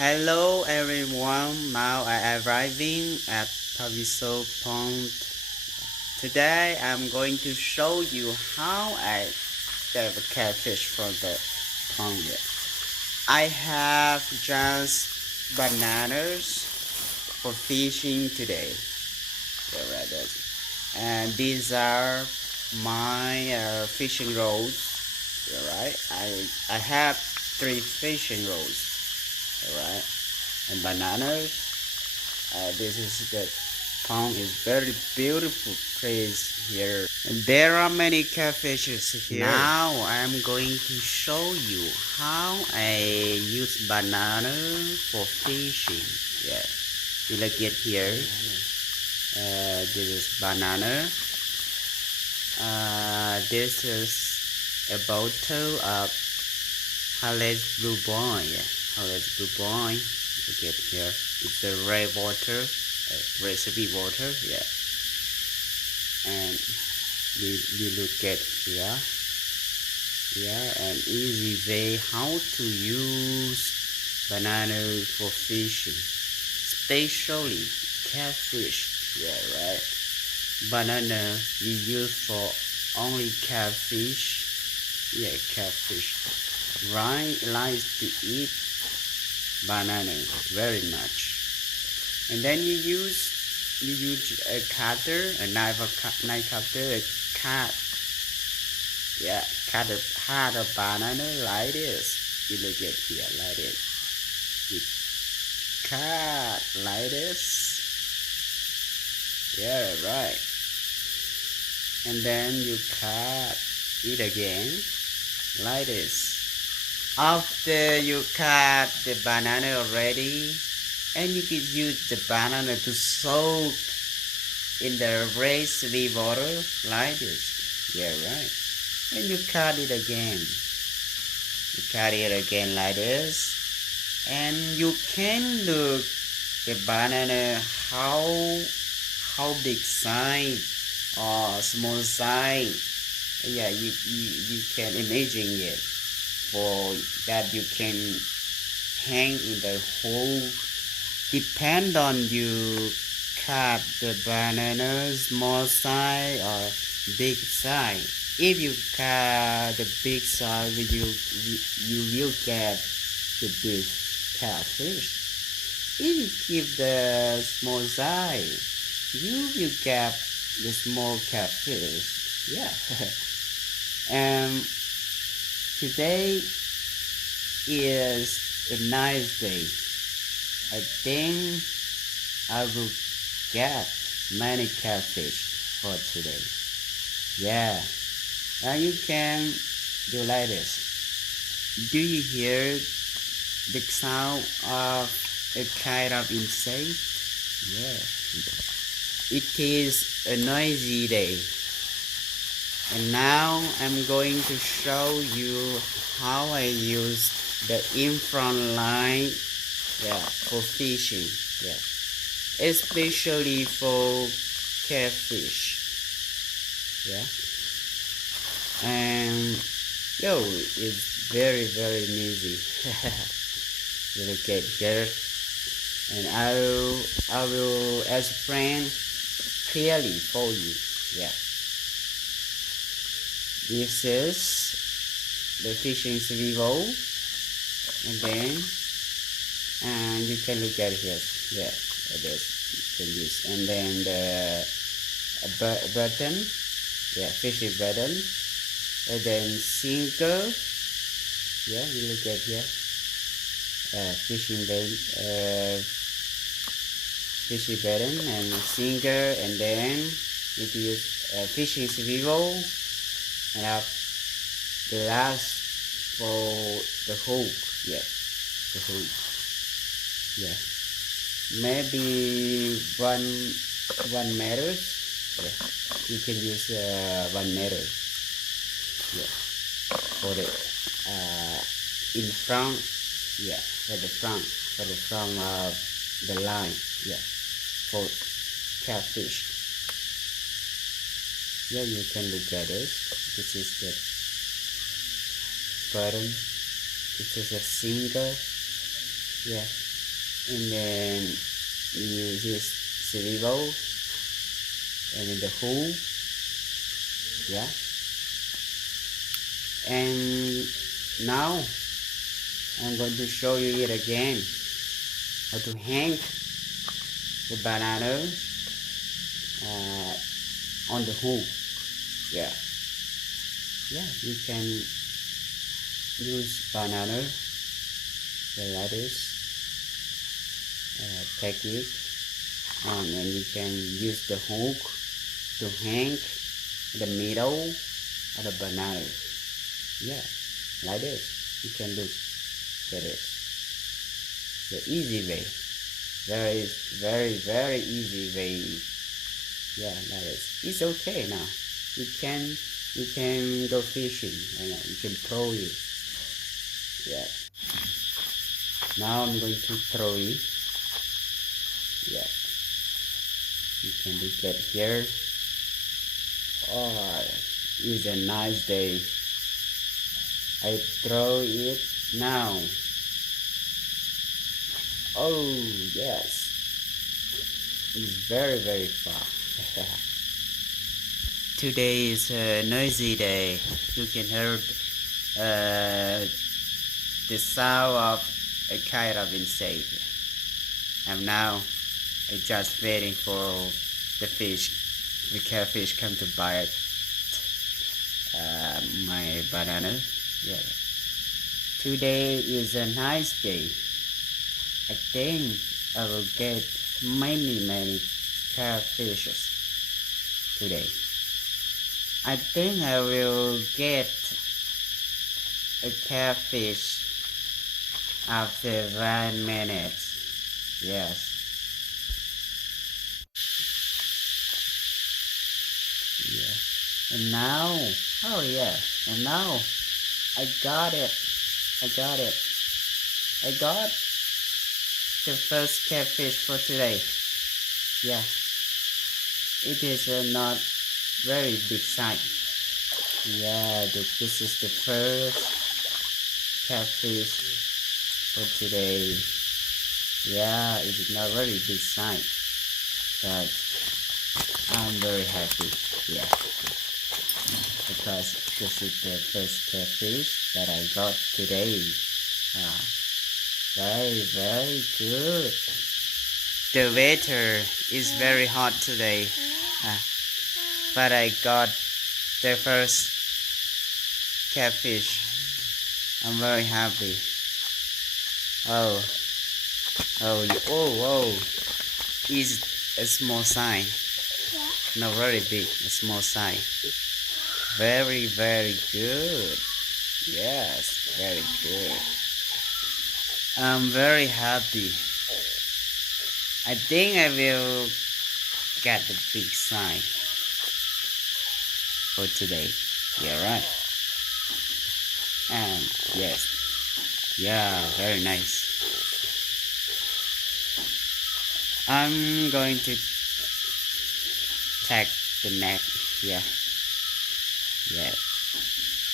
Hello everyone, now I am arriving at Paviso Pond. Today I'm going to show you how I get the catfish from the pond. I have just bananas for fishing today. And these are my fishing rods. Alright, I have 3 fishing rods. Alright, and bananas. This is the pond is very beautiful place here. And there are many catfishes here. Now I'm going to show you how I use banana for fishing. Yeah, you look at here. This is banana. This is a bottle of Harley's Blue Boy. Harley's Blue Boy. Look at here. It's a red water, recipe water. Yeah. And you look at here. Yeah, an easy way how to use banana for fishing, especially catfish. Yeah, right. Banana you use for only catfish. Yeah, catfish. Ryan likes to eat banana very much. And then you use a cutter, a knife cutter, a cut. Yeah, cut a part of banana like this. You look at here like this. You cut like this. Yeah, right. And then you cut it again like this. After you cut the banana already, and you can use the banana to soak in the recipe water like this. Yeah, right. And you cut it again. You cut it again like this. And you can look the banana how big size or small size. Yeah, you can imagine it. For that you can hang in the hole. Depend on you cut the banana small size or big size. If you cut the big size, you will get the big catfish. If you keep the small size, you will get the small catfish. Yeah. And today is a nice day. I think I will get many catfish for today. Yeah, and you can do like this. Do you hear the sound of a kind of insect? Yeah, it is a noisy day. And now I'm going to show you how I use the in-front line, yeah, for fishing, yeah, especially for catfish, yeah. And it's very easy. You look at here, and I will explain clearly for you, yeah. This is the fishing swivel, and then you can look at here. Yeah, this you can use, and then the button, yeah, fishing button, and then sinker. Yeah, you look at here, fishing button and sinker, and then it is fishing swivel. And up the last for the hook, yeah, the hook, yeah, maybe one meter, yeah, you can use 1 meter, yeah, for the in front, yeah, for the front of the line, yeah, for catfish. Yeah, you can look at it. This is the button. This is a single. Yeah, and then you use this cereal and in the hole. Yeah, and now I'm going to show you it again, how to hang the banana on the hook. Yeah, you can use banana, the lettuce, take it, and then you can use the hook to hang the middle of the banana. Yeah, like this you can do. That is the easy way. Very easy way. Yeah, that is. It's okay now. You can go fishing. You can throw it. Yeah. Now I'm going to throw it. Yeah. You can look at here. Oh, it's a nice day. I throw it now. Oh yes, it's very far. Today is a noisy day. You can hear the sound of a kind of insect. And now I'm just waiting for the fish, the catfish come to bite my banana. Yeah. Today is a nice day. I think I will get many catfishes today. I think I will get a catfish after 1 minute. Yes. Yeah. And now, oh yeah, and now I got it. I got the first catfish for today. Yeah, it is not very big size. Yeah, this is the first catfish for today. Yeah, it is not very big size, but I'm very happy. Yeah, because this is the first catfish that I got today. Very good. The weather is very hot today, but I got the first catfish. I'm very happy. Oh, it's a small size, not very big, a small size. Very good. Yes, very good. I'm very happy. I think I will get the big sign for today. Yeah, right. And yes, yeah, very nice. I'm going to take the net. Yeah,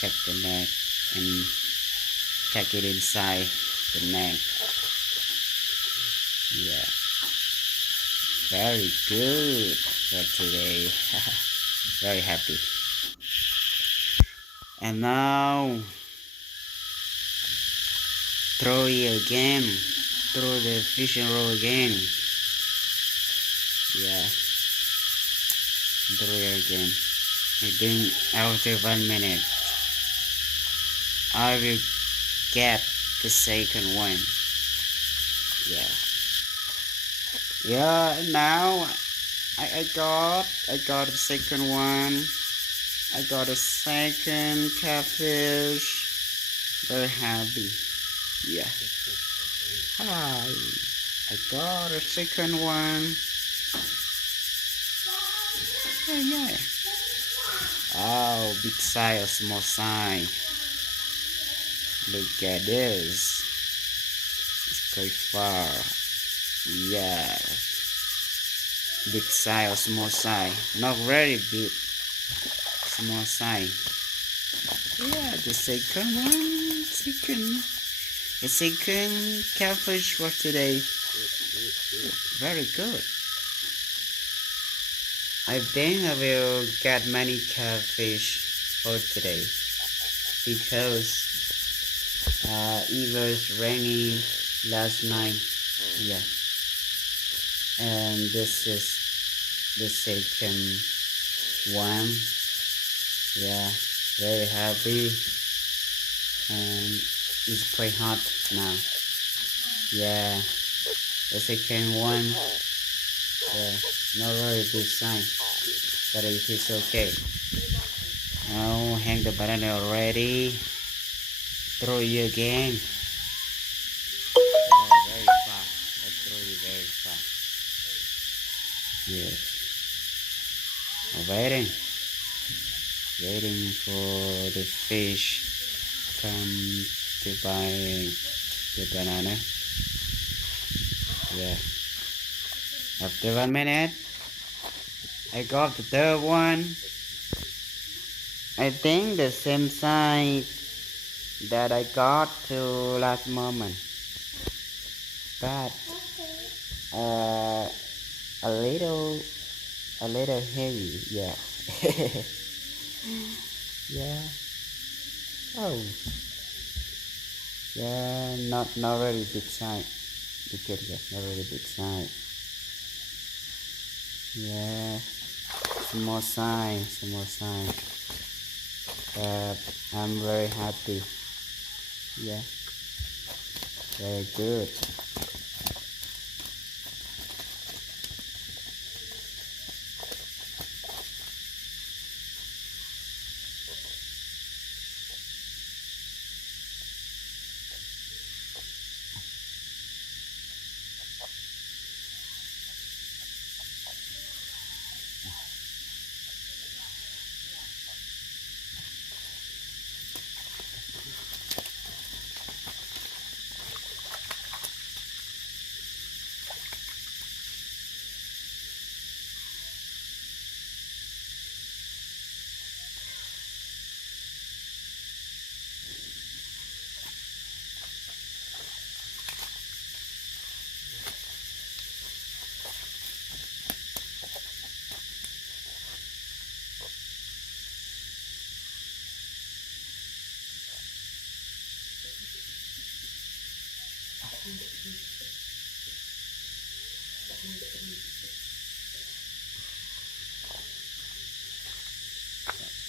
take the net and take it inside the net. Yeah, very good for today. Very happy. And now throw it again, throw the fishing rod again. Yeah, throw it again. I think after 1 minute I will get the second one. Yeah, now I got the second one. I got a second catfish. Very happy. Yeah. Hi. I got a second one. Yeah. Oh, big size, small size. Look at this. It's quite far. Yeah. Big size or small size. Not very big. Small size. Yeah, the second one. The second catfish for today. Very good. I think I will get many catfish for today because it was raining last night. Yeah, and this is the second one. Yeah, very happy, and it's quite hot now. Yeah, the second one. Yeah, not very big sign, but it is okay. Now hang the banana already. Throw you again. Oh, very fast. I throw you very fast. Yes. Waiting. Waiting for the fish come to buy the banana. Yeah. After 1 minute, I got the third one. I think the same size that I got to last moment, but uh, a little heavy. Yeah. Yeah. Oh. Yeah. Not very big size. Because yeah, not very big size. Yeah. Small size. Small size. But I'm very happy. Yeah. Very good.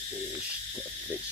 Fish, the fish.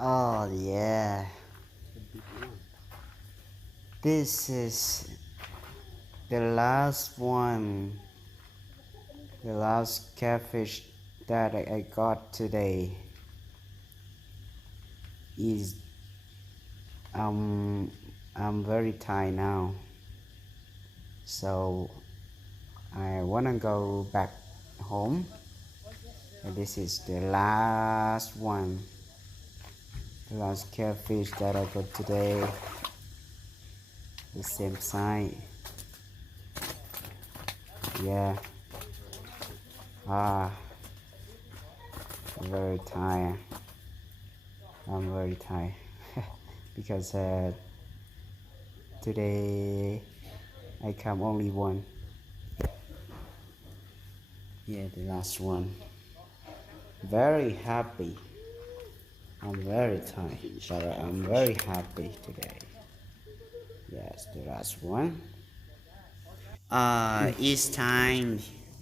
Oh yeah. This is the last one. The last catfish that I got today is Um, I'm very tired now, so I wanna go back home. And this is the last one, the last catfish that I got today. The same size. Yeah. Ah, very tired. I'm very tired because today I come only one. Yeah, the last one. Very happy. I'm very tired, but I'm very happy today. Yes, the last one. It's time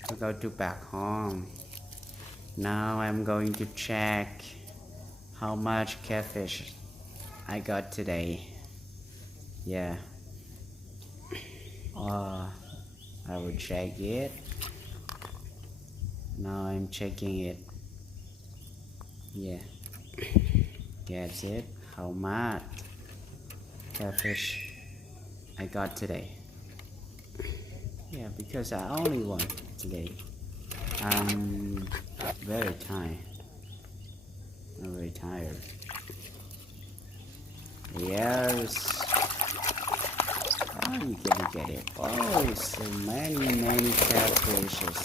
to go to back home. Now I'm going to check how much catfish I got today. Yeah. Uh, I will check it. Now I'm checking it. Yeah. That's it. How much catfish I got today? Yeah, because I only want today. I'm very tired. I'm very tired. Yes. Oh, you can look at it. Oh, so many catfishes.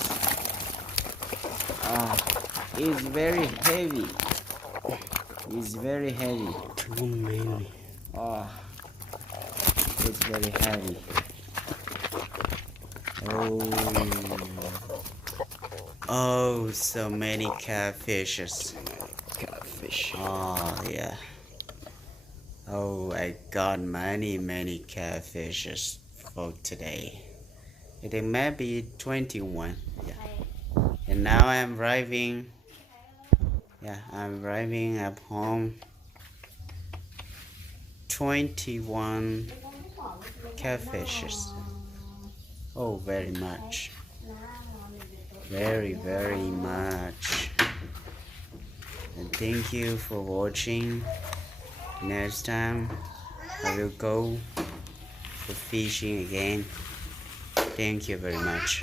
Ah, it's very heavy. It's very heavy. Too many. Oh, it's very heavy. Oh, so many catfishes. Catfish. Oh, yeah. Oh, I got many catfishes for today. I think maybe 21. Yeah. And now I'm arriving. Yeah, I'm arriving at home. 21 catfishes. Oh, very much. Very much. And thank you for watching. Next time I will go for fishing again. Thank you very much.